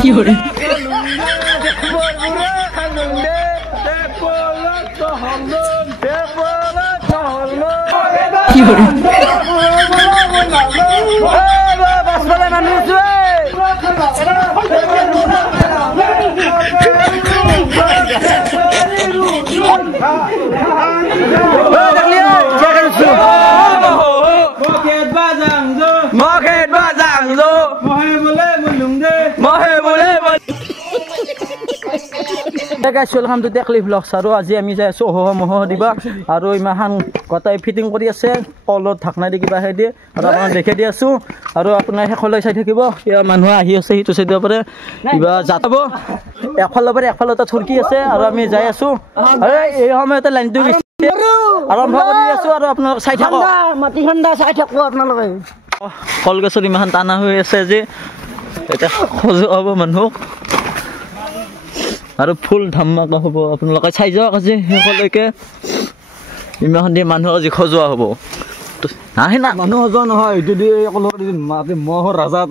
কি হরে কি হরে welcome to टेकली blogs और आज आम जाए मह दिबा और इमान गटाई फिटिंग कर कलत ढाकना दी क्या है दिए और अपना देखा दी आसो और अपना शेषल चाई थी मानुह सीटू चाइड पे क्या जाब एफाले एफाले थरकी आसे और आम जाए आसो समय लाइन आरम्भ कर अपना चाई माटी खंडा चाई अपना कलगछत इमान टाना हो सजो हम मानुक और फुल धमाका हम अपने चाई जाक आज सकलोके इमान दिन मानुह आज सजोआ हम नाहे ना मानुह सजोआ नहय महर राजा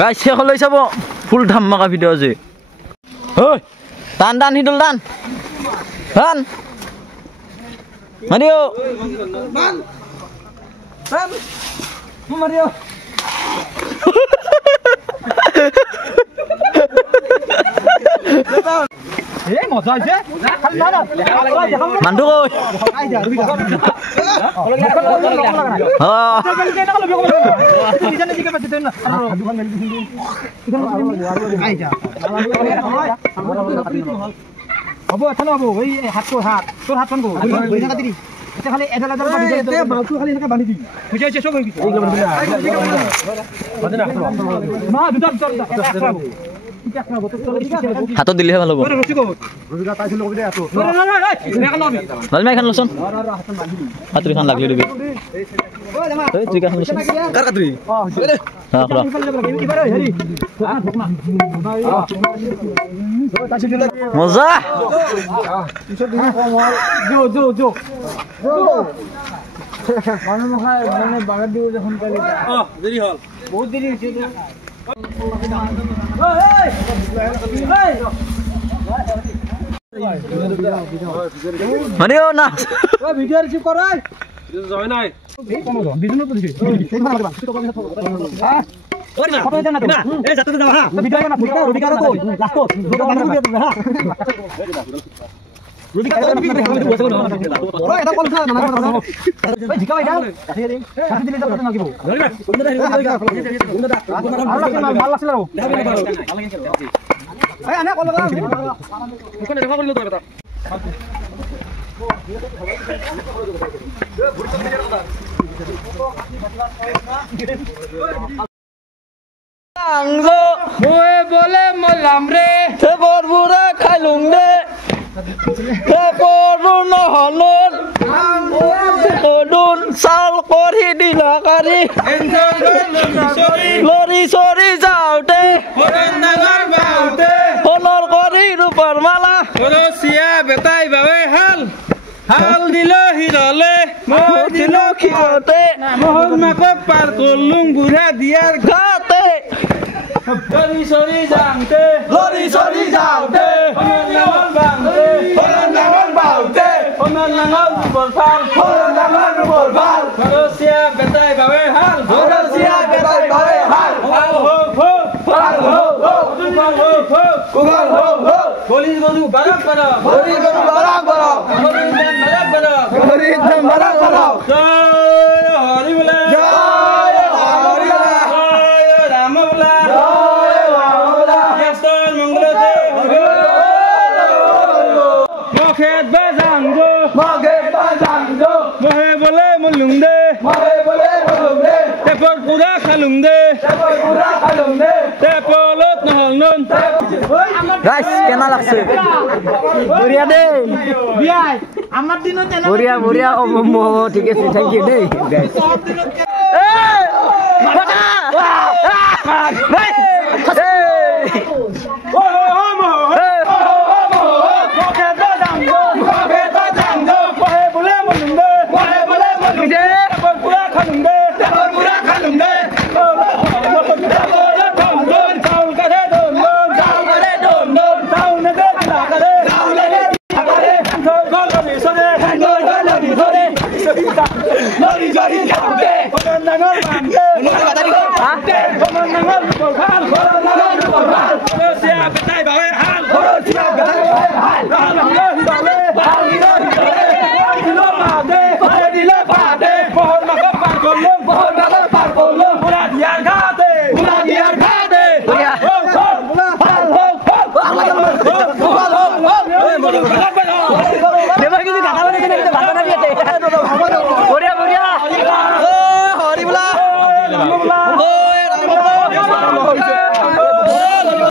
गाइस सकलोके चाब फुल धमाका भिडिअ आज टान टान हिदल टान टान Mario Mario Manduk oi. Abu, sana abu, hat ko hat, tur hat ko. Kita kali edal bagi dia, bautu kali nak bagi dia. Puja cesok gitu. Ma, duda. हाथों दिल्ली है लोगों लाल मैं खान लोसन हाथरी खान लागली रे तुई खान लोसन कर कतरी हां खरा मजा जो मानो मखा माने बागार दिउ जखन काली देरी हल बहुत देरी होइছে मानिओ ना भिडिओ रिसीव कर जय নাই बिजनेस तो दिছে এই ভালো লাগা হ্যাঁ ওরে না ফটো দেন না এই যাতে যাও হ্যাঁ ভিডিও না ফটো রুডি কারা তো লাস্ট ভিডিও বানাবো দিয়ে হ্যাঁ রুডি কারা আমি বসে না ওরে এটা কল না না ভাই ঝিকা ভাই যাও কাছে দিন কাছে দিলে যাও না কিবো ধরবে ভাল লাগছিল এই আনে কল লাগা ওখানে দেখা করলে তো এটা आंगो मोए बोले मलाम रे ते बरबुरा खाइलुं दे ते बरु नहनन कोदुन साल करि दिलाकारि लरि सरि जाउते हरनागर बाउते होनर करि रूपर माला रसिया बेटाई बावे हाल हाल दिलो हिरले मोह दिलो खिरते मोहन माकक पार करलुं बुढ़ा दियार घाटे लरि सरि जांते होनर नांगल बाउते होनर नांगल रूपर फाल रसिया बेटाई बावे हाल हाल हो पुलिस गरु बाराक बाराक जय हरि बोला जय राम बोला यस्तन मंगल दे मखेत बाजांगो मोहे बोले मुलुं दे तेपर पूरा खालुं दे तेपलत नहलनन गाइस केना लागছে বড়িয়া দে বিয়াই আমার দিন তেল বড়িয়া ঠিক আছে থ্যাঙ্ক ইউ দে গাইস সব দিন এ বাবা ও মো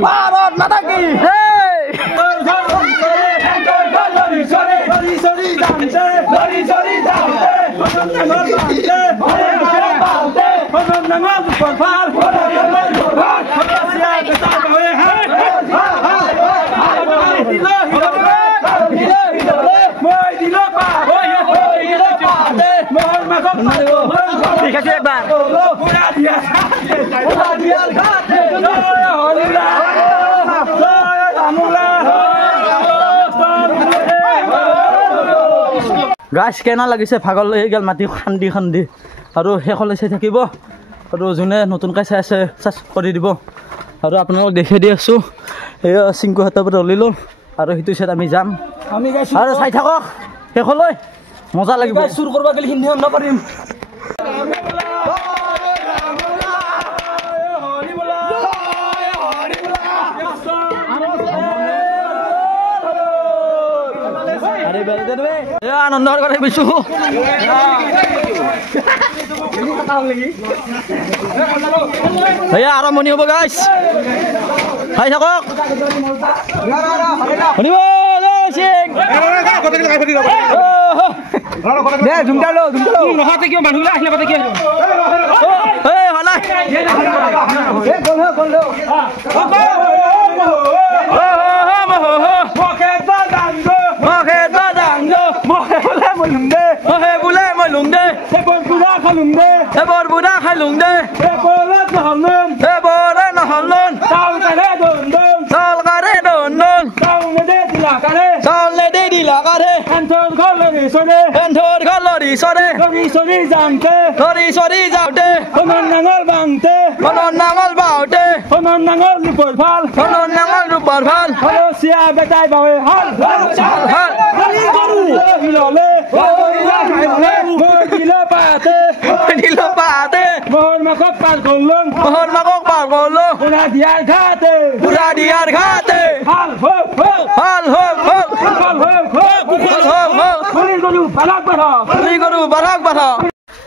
भारत माता की ঠিক আছে একবার গাছ কেনা লাগিছে ভাগৰ লৈ গেল মাটি খান্দি খান্দি আৰু শেষলৈ চাই থাকিব আৰু যোনে নতুনকৈ চাই আছে ছাবস্ক্ৰাইব কৰি দিব আৰু আপোনালোক দেখাই দি আছোঁ এই চিংকু হাতৰ পৰা ওলিলোঁ আৰু সেইটো চাইড আমি যাম আৰু চাই থাকক শেষলৈ মজা লাগিব চুৰ কৰিব গ'লে হিন্দী শুনিব পাৰিম আনন্দৰ কথা কৈছো আৰম্ভণি হ'ব গাইছ চাই থাকক শুনিব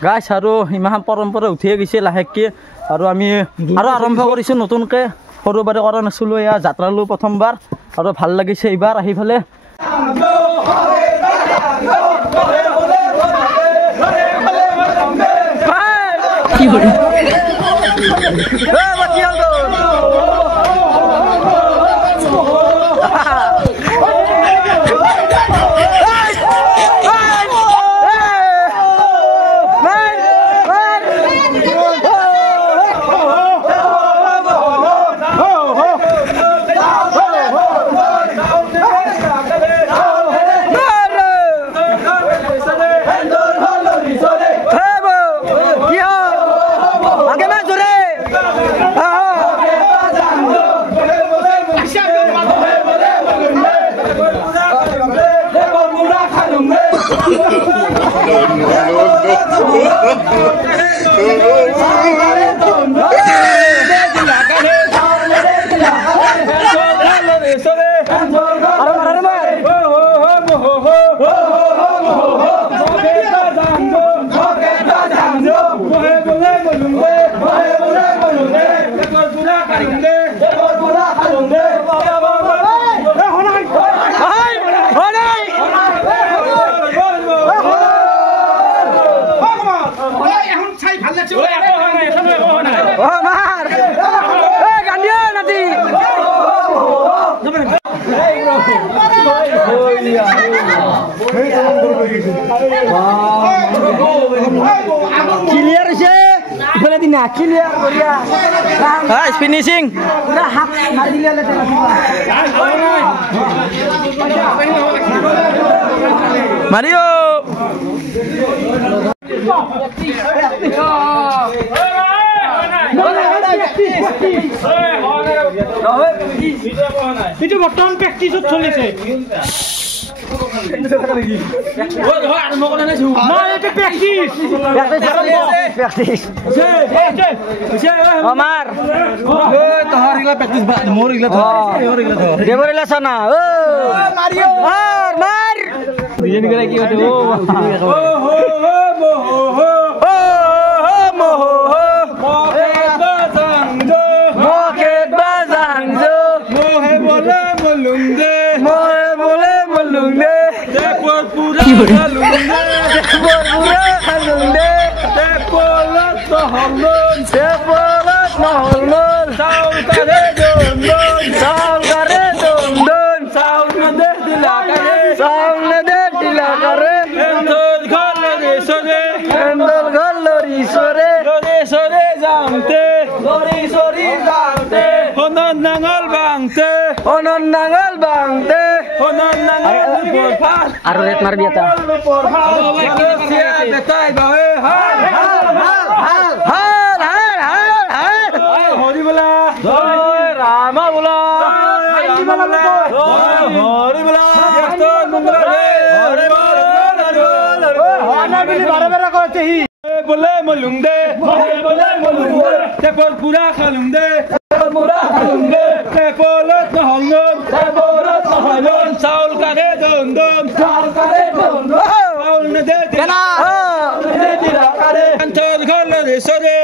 গাইছ আৰু ইমান পৰম্পৰা উঠিয়ে গৈছে লাহেকৈ আৰু আমি আৰু আৰম্ভ কৰিছোঁ নতুনকৈ সৰুবাৰে কৰা নাছিলোঁ এয়া যাত্ৰালৈ প্ৰথমবাৰ আৰু ভাল লাগিছে এইবাৰ আহি পেলাই Clear je, boleh di nak clear boleh. Ah, finishing. Udah hak mati lihat lagi. Mario. এইটো বৰ্তমান প্ৰেক্টিছত চলিছে Aru ret marbi ata. Hori bola. Rama bola. Hori bola. Hori bola. Hana bili bara bara kohte hi. Bole molung de. Bole molung de. Te por pura khalung de. Pura khalung de. Te polot na halung. Te polot na halung. Saul kare don don. Saul kare don don. Saul ne de. Kena. Ne de la kare. Antor khol de sore.